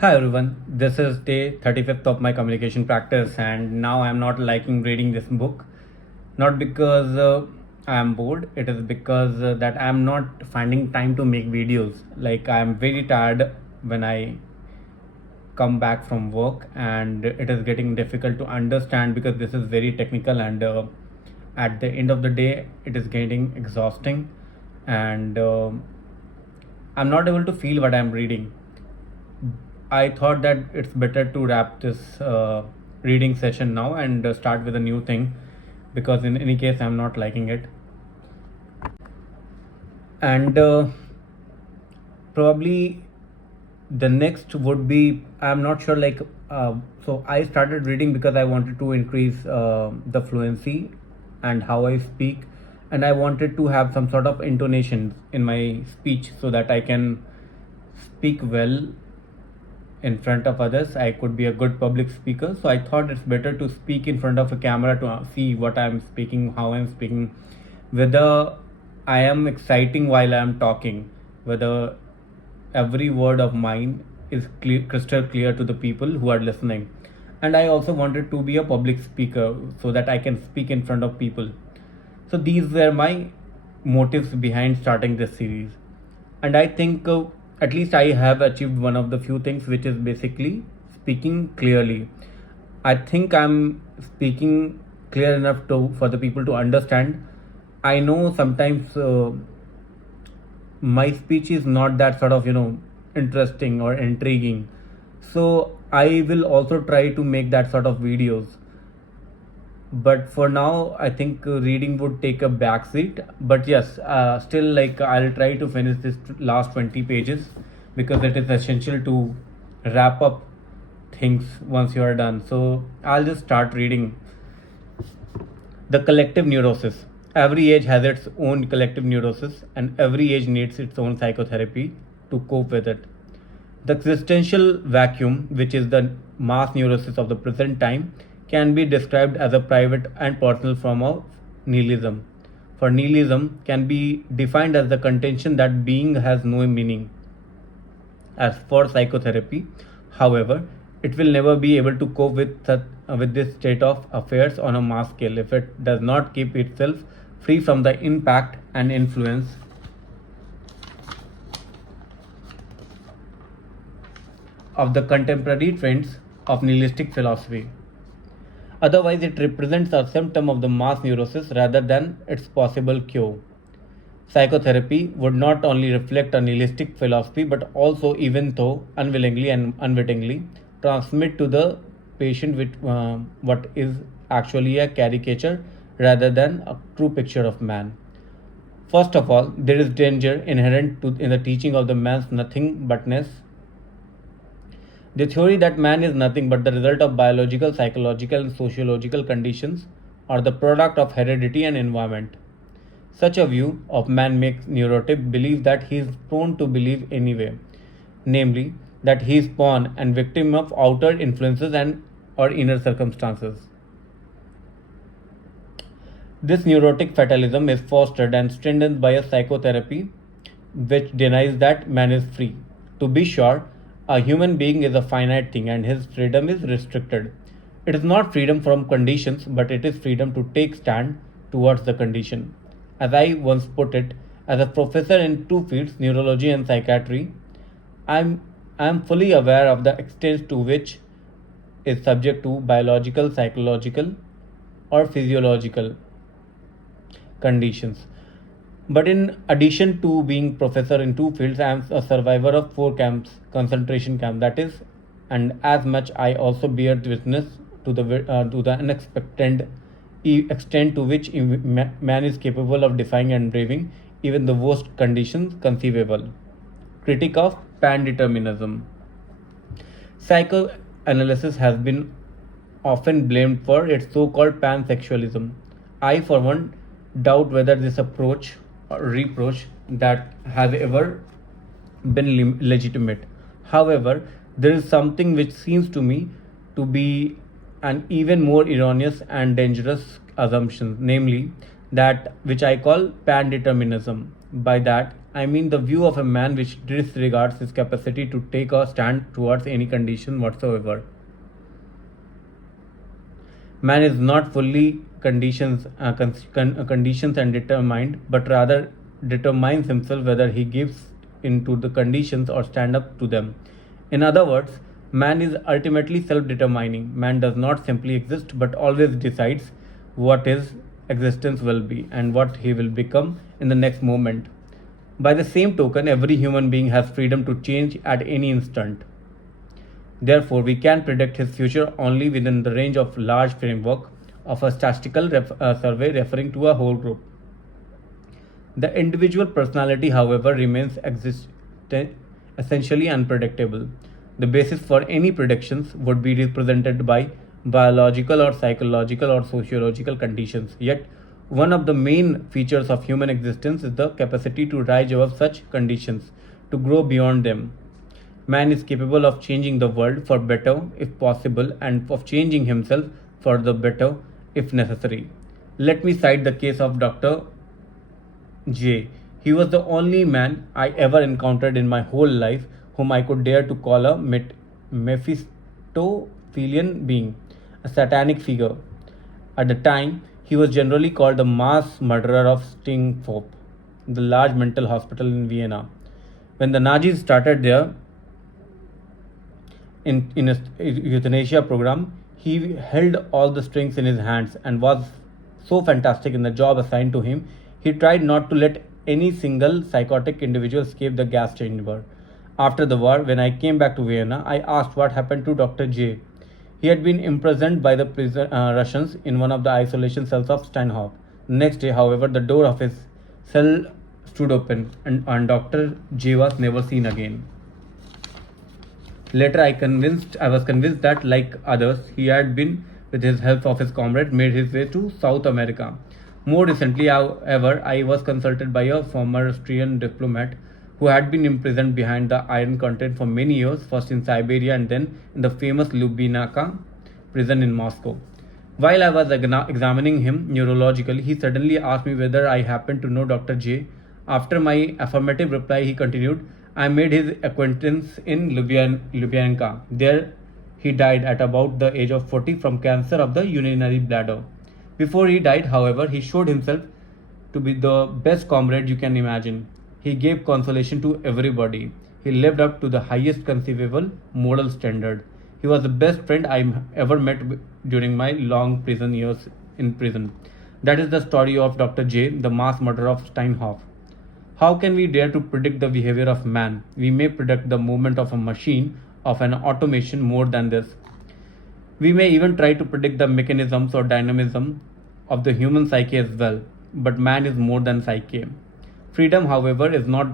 Hi everyone, this is day 35th of my communication practice, and now I'm not liking reading this book. Not because I am bored, it is because that I'm not finding time to make videos. Like, I'm very tired when I come back from work, and it is getting difficult to understand because this is very technical, and at the end of the day, it is getting exhausting, and I'm not able to feel what I'm reading. I thought that it's better to wrap this reading session now and start with a new thing because, in any case, I'm not liking it. And probably the next would be I'm not sure, like, so I started reading because I wanted to increase the fluency and how I speak, and I wanted to have some sort of intonations in my speech so that I can speak well in front of others. I could be a good public speaker, so I thought it's better to speak in front of a camera to see what I'm speaking, how I'm speaking, whether I am exciting while I'm talking, whether every word of mine is crystal clear to the people who are listening. And I also wanted to be a public speaker so that I can speak in front of people. So these were my motives behind starting this series. And I think at least I have achieved one of the few things, which is basically speaking clearly. I think I'm speaking clear enough to for the people to understand. I know sometimes my speech is not that sort of interesting or intriguing, so I will also try to make that sort of videos. But for now, I think reading would take a backseat. But yes, still, like, I'll try to finish this last 20 pages because it is essential to wrap up things once you are done. So I'll just start reading. The collective neurosis. Every age has its own collective neurosis, and every age needs its own psychotherapy to cope with it. The existential vacuum, which is the mass neurosis of the present time, can be described as a private and personal form of nihilism. For nihilism can be defined as the contention that being has no meaning. As for psychotherapy, however, it will never be able to cope with this state of affairs on a mass scale if it does not keep itself free from the impact and influence of the contemporary trends of nihilistic philosophy. Otherwise, it represents a symptom of the mass neurosis rather than its possible cure. Psychotherapy would not only reflect a nihilistic philosophy but also, even though unwillingly and unwittingly, transmit to the patient with what is actually a caricature rather than a true picture of man. First of all, there is danger inherent in the teaching of the man's nothing butness. The theory that man is nothing but the result of biological, psychological, and sociological conditions or the product of heredity and environment. Such a view of man makes neurotic believe that he is prone to believe anyway, namely that he is pawn and victim of outer influences and or inner circumstances. This neurotic fatalism is fostered and strengthened by a psychotherapy which denies that man is free. To be sure, a human being is a finite thing and his freedom is restricted. It is not freedom from conditions, but it is freedom to take stand towards the condition. As I once put it, as a professor in two fields, neurology and psychiatry, I am fully aware of the extent to which is subject to biological, psychological, or physiological conditions. But in addition to being professor in two fields, I am a survivor of four camps, concentration camp. That is, and as much I also bear witness to the unexpected extent to which man is capable of defying and braving even the worst conditions conceivable. Critique of pan-determinism. Psychoanalysis has been often blamed for its so-called pansexualism. I, for one, doubt whether this approach or reproach that has ever been legitimate. However, there is something which seems to me to be an even more erroneous and dangerous assumption, namely that which I call pan-determinism. By that, I mean the view of a man which disregards his capacity to take a stand towards any condition whatsoever. Man is not fully conditions and determined, but rather determines himself whether he gives into the conditions or stand up to them. In other words, man is ultimately self-determining. Man does not simply exist, but always decides what his existence will be and what he will become in the next moment. By the same token, every human being has freedom to change at any instant. Therefore, we can predict his future only within the range of large framework of a statistical survey referring to a whole group. The individual personality, however, remains essentially unpredictable. The basis for any predictions would be represented by biological or psychological or sociological conditions. Yet, one of the main features of human existence is the capacity to rise above such conditions, to grow beyond them. Man is capable of changing the world for better if possible and of changing himself for the better if necessary. Let me cite the case of Dr. J. He was the only man I ever encountered in my whole life whom I could dare to call a Mephistophelian being, a satanic figure. At the time, he was generally called the mass murderer of Stingfop, the large mental hospital in Vienna. When the Nazis started their in a euthanasia program, he held all the strings in his hands and was so fantastic in the job assigned to him, he tried not to let any single psychotic individual escape the gas chamber. After the war, when I came back to Vienna, I asked what happened to Dr. J. He had been imprisoned by the Russians in one of the isolation cells of Steinhof. Next day, however, the door of his cell stood open and Dr. J was never seen again. Later, I was convinced that, like others, he had been, with his help of his comrade, made his way to South America. More recently, however, I was consulted by a former Austrian diplomat who had been imprisoned behind the Iron Curtain for many years, first in Siberia and then in the famous Lubyanka prison in Moscow. While I was examining him neurologically, he suddenly asked me whether I happened to know Dr. J. After my affirmative reply, he continued, I made his acquaintance in Lubyanka. There he died at about the age of 40 from cancer of the urinary bladder. Before he died, however, he showed himself to be the best comrade you can imagine. He gave consolation to everybody. He lived up to the highest conceivable moral standard. He was the best friend I ever met during my long prison years in prison. That is the story of Dr. J, the mass murderer of Steinhof. How can we dare to predict the behavior of man? We may predict the movement of a machine, of an automation more than this. We may even try to predict the mechanisms or dynamism of the human psyche as well. But man is more than psyche. Freedom, however, is not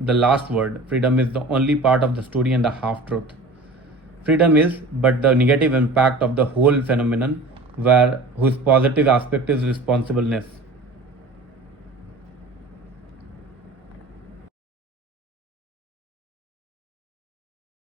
the last word. Freedom is the only part of the story and the half-truth. Freedom is but the negative impact of the whole phenomenon whose positive aspect is responsibleness.